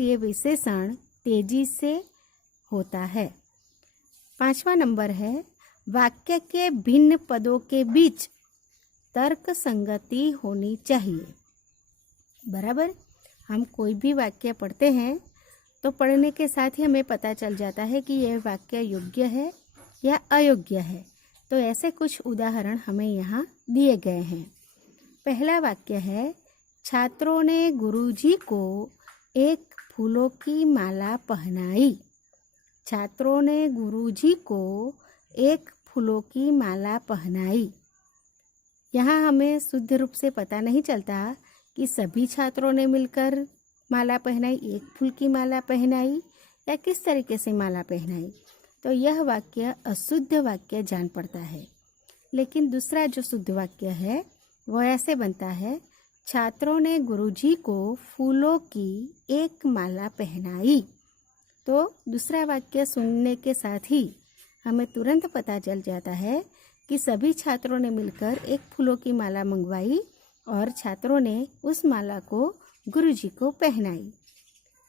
ये विशेषण तेजी से होता है। 5वां नंबर है वाक्य के भिन्न पदों के बीच तर्क संगति होनी चाहिए। बराबर, हम कोई भी वाक्य पढ़ते हैं तो पढ़ने के साथ ही हमें पता चल जाता है कि यह वाक्य योग्य है या अयोग्य है। तो ऐसे कुछ उदाहरण हमें यहाँ दिए गए हैं। पहला वाक्य है, छात्रों ने गुरुजी को एक फूलों की माला पहनाई। छात्रों ने गुरुजी को एक फूलों की माला पहनाई। यहाँ हमें शुद्ध रूप से पता नहीं चलता कि सभी छात्रों ने मिलकर माला पहनाई, एक फूल की माला पहनाई या किस तरीके से माला पहनाई। तो यह वाक्य अशुद्ध वाक्य जान पड़ता है। लेकिन दूसरा जो शुद्ध वाक्य है वह ऐसे बनता है, छात्रों ने गुरुजी को फूलों की एक माला पहनाई। तो दूसरा वाक्य सुनने के साथ ही हमें तुरंत पता चल जाता है कि सभी छात्रों ने मिलकर एक फूलों की माला मंगवाई और छात्रों ने उस माला को गुरुजी को पहनाई।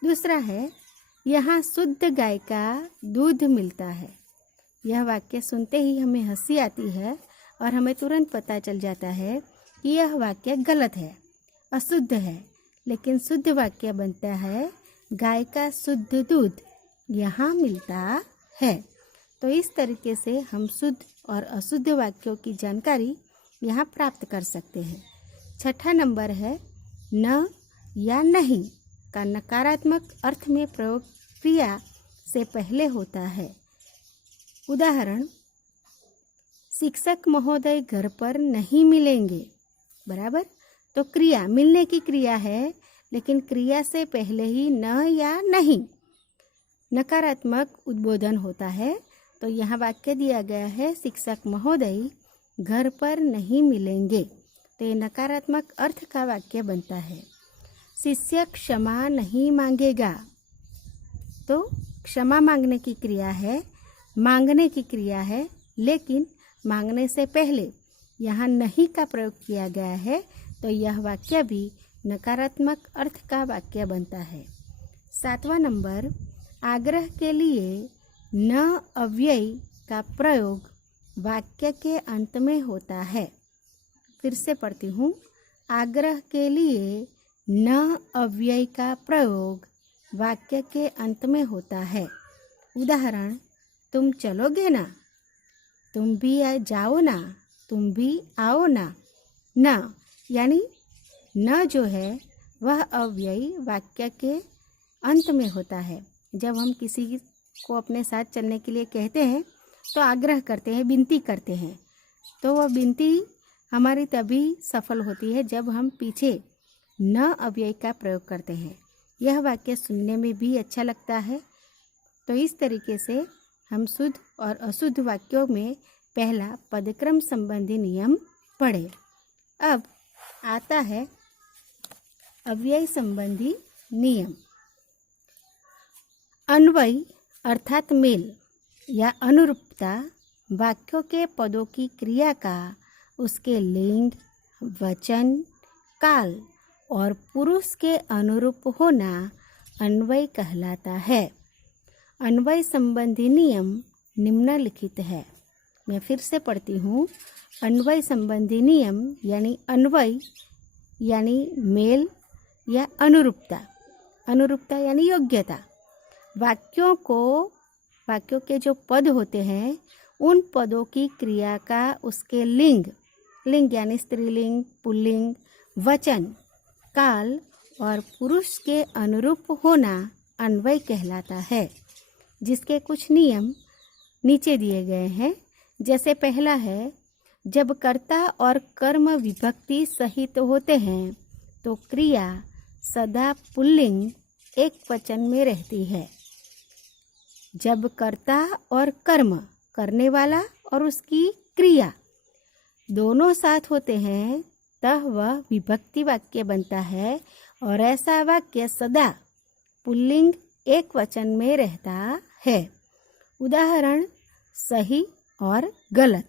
दूसरा है, यहाँ शुद्ध गाय का दूध मिलता है। यह वाक्य सुनते ही हमें हंसी आती है और हमें तुरंत पता चल जाता है कि यह वाक्य गलत है, अशुद्ध है। लेकिन शुद्ध वाक्य बनता है, गाय का शुद्ध दूध यहाँ मिलता है। तो इस तरीके से हम शुद्ध और अशुद्ध वाक्यों की जानकारी यहाँ प्राप्त कर सकते हैं। 6ठा नंबर है, न या नहीं का नकारात्मक अर्थ में प्रयोग क्रिया से पहले होता है। उदाहरण, शिक्षक महोदय घर पर नहीं मिलेंगे। बराबर, तो क्रिया मिलने की क्रिया है, लेकिन क्रिया से पहले ही न या नहीं नकारात्मक उद्बोधन होता है। तो यहाँ वाक्य दिया गया है, शिक्षक महोदय घर पर नहीं मिलेंगे। तो ये नकारात्मक अर्थ का वाक्य बनता है। शिष्य क्षमा नहीं मांगेगा। तो क्षमा मांगने की क्रिया है, मांगने की क्रिया है, लेकिन मांगने से पहले यहाँ नहीं का प्रयोग किया गया है। तो यह वाक्य भी नकारात्मक अर्थ का वाक्य बनता है। 7वां नंबर, आग्रह के लिए न अव्यय का प्रयोग वाक्य के अंत में होता है। फिर से पढ़ती हूँ, आग्रह के लिए न अव्यय का प्रयोग वाक्य के अंत में होता है। उदाहरण, तुम चलोगे ना, तुम भी जाओ ना, तुम भी आओ ना। न यानी न जो है वह अव्यय वाक्य के अंत में होता है। जब हम किसी को अपने साथ चलने के लिए कहते हैं तो आग्रह करते हैं, विनती करते हैं। तो वह विनती हमारी तभी सफल होती है जब हम पीछे न अव्यय का प्रयोग करते हैं। यह वाक्य सुनने में भी अच्छा लगता है। तो इस तरीके से हम शुद्ध और अशुद्ध वाक्यों में पहला पदक्रम संबंधी नियम पढ़े। अब आता है अव्यय संबंधी नियम। अन्वय अर्थात मेल या अनुरूपता वाक्यों के पदों की क्रिया का उसके लिंग, वचन, काल और पुरुष के अनुरूप होना अन्वय कहलाता है। अन्वय संबंधी नियम निम्नलिखित है। मैं फिर से पढ़ती हूँ। अन्वय संबंधी नियम यानी अन्वय यानी मेल या अनुरूपता, अनुरूपता यानी योग्यता। वाक्यों के जो पद होते हैं उन पदों की क्रिया का उसके लिंग, लिंग यानी स्त्रीलिंग, पुल्लिंग, वचन, काल और पुरुष के अनुरूप होना अन्वय कहलाता है। जिसके कुछ नियम नीचे दिए गए हैं। जैसे पहला है, जब कर्ता और कर्म विभक्ति सहित होते हैं तो क्रिया सदा पुल्लिंग एक वचन में रहती है। जब कर्ता और कर्म, करने वाला और उसकी क्रिया दोनों साथ होते हैं तब वह विभक्ति वाक्य बनता है और ऐसा वाक्य सदा पुल्लिंग एक वचन में रहता है। उदाहरण, सही और गलत।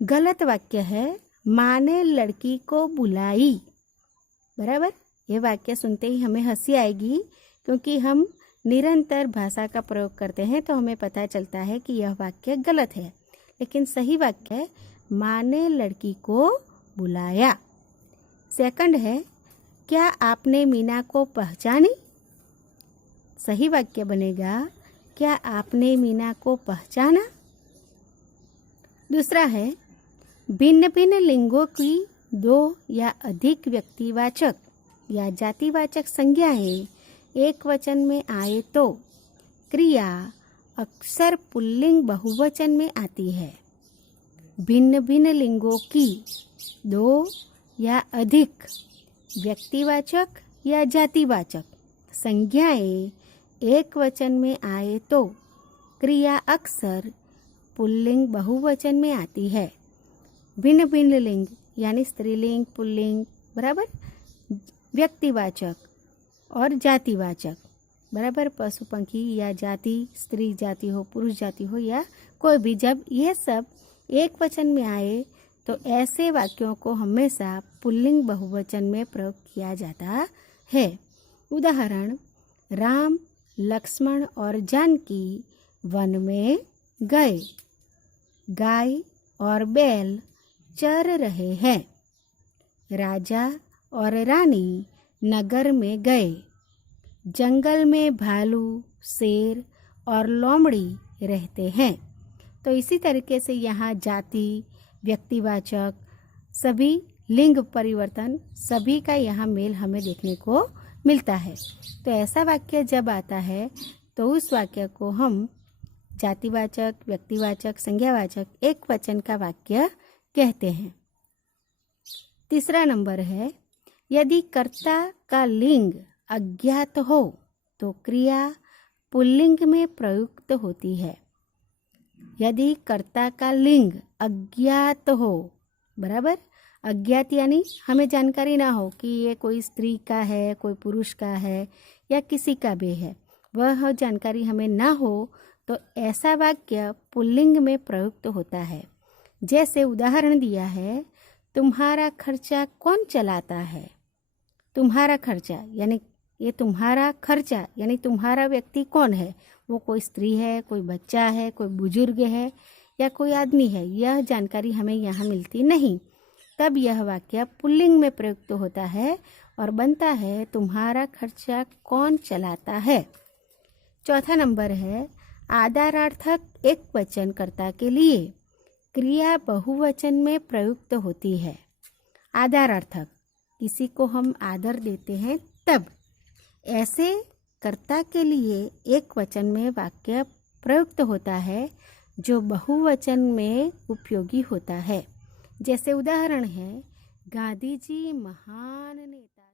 गलत वाक्य है, माँ ने लड़की को बुलाई। बराबर, ये वाक्य सुनते ही हमें हंसी आएगी, क्योंकि हम निरंतर भाषा का प्रयोग करते हैं तो हमें पता चलता है कि यह वाक्य गलत है। लेकिन सही वाक्य है, माँ ने लड़की को बुलाया। सेकंड है, क्या आपने मीना को पहचानी? सही वाक्य बनेगा, क्या आपने मीना को पहचाना? दूसरा है, भिन्न भिन्न लिंगों की दो या अधिक व्यक्तिवाचक या जातिवाचक संज्ञाएं एक वचन में आए तो क्रिया अक्सर पुल्लिंग बहुवचन में आती है। भिन्न भिन्न लिंगों की दो या अधिक व्यक्तिवाचक या जातिवाचक संज्ञाएं एक वचन में आए तो क्रिया अक्सर पुल्लिंग बहुवचन में आती है। भिन्न भिन्न लिंग यानी स्त्रीलिंग, पुल्लिंग बराबर, व्यक्तिवाचक और जातिवाचक बराबर, पशु पंखी या जाति, स्त्री जाति हो, पुरुष जाति हो या कोई भी, जब यह सब एक वचन में आए तो ऐसे वाक्यों को हमेशा पुल्लिंग बहुवचन में प्रयोग किया जाता है। उदाहरण, राम, लक्ष्मण और जानकी वन में गए। गाय और बैल चर रहे हैं। राजा और रानी नगर में गए। जंगल में भालू, शेर और लोमड़ी रहते हैं। तो इसी तरीके से यहाँ जाति, व्यक्तिवाचक, सभी लिंग परिवर्तन, सभी का यहाँ मेल हमें देखने को मिलता है। तो ऐसा वाक्य जब आता है तो उस वाक्य को हम जातिवाचक, व्यक्तिवाचक, संज्ञावाचक एक वचन का वाक्य कहते हैं। तीसरा नंबर है, यदि कर्ता का लिंग अज्ञात हो तो क्रिया पुल्लिंग में प्रयुक्त होती है। यदि कर्ता का लिंग अज्ञात हो, बराबर, अज्ञात यानी हमें जानकारी ना हो कि ये कोई स्त्री का है, कोई पुरुष का है या किसी का भी है, वह जानकारी हमें ना हो तो ऐसा वाक्य पुल्लिंग में प्रयुक्त होता है। जैसे उदाहरण दिया है, तुम्हारा खर्चा कौन चलाता है? तुम्हारा खर्चा यानी ये तुम्हारा खर्चा यानी तुम्हारा व्यक्ति कौन है? वो कोई स्त्री है, कोई बच्चा है, कोई बुजुर्ग है या कोई आदमी है, यह जानकारी हमें यहाँ मिलती नहीं। तब यह वाक्य पुल्लिंग में प्रयुक्त होता है और बनता है, तुम्हारा खर्चा कौन चलाता है। चौथा नंबर है, आदरार्थक एक वचन कर्ता के लिए क्रिया बहुवचन में प्रयुक्त होती है। आदरार्थक, किसी को हम आदर देते हैं तब, ऐसे कर्ता के लिए एक वचन में वाक्य प्रयुक्त होता है जो बहुवचन में उपयोगी होता है। जैसे उदाहरण है, गांधी जी महान नेता।